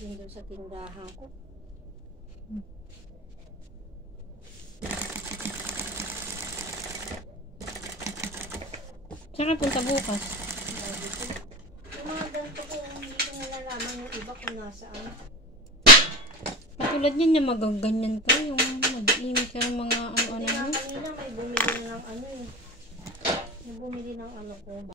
Yun doon sa tindahan ko. Saan ka punta bukas? Yung mga ganito ko, hindi ko nalalaman yung iba kung nasaan. Katulad niyan, yung magaganyan ka, yung mag-iimik ka ng mga ano-ano. Kanina may bumili ng ano eh. May bumili ng ano ko.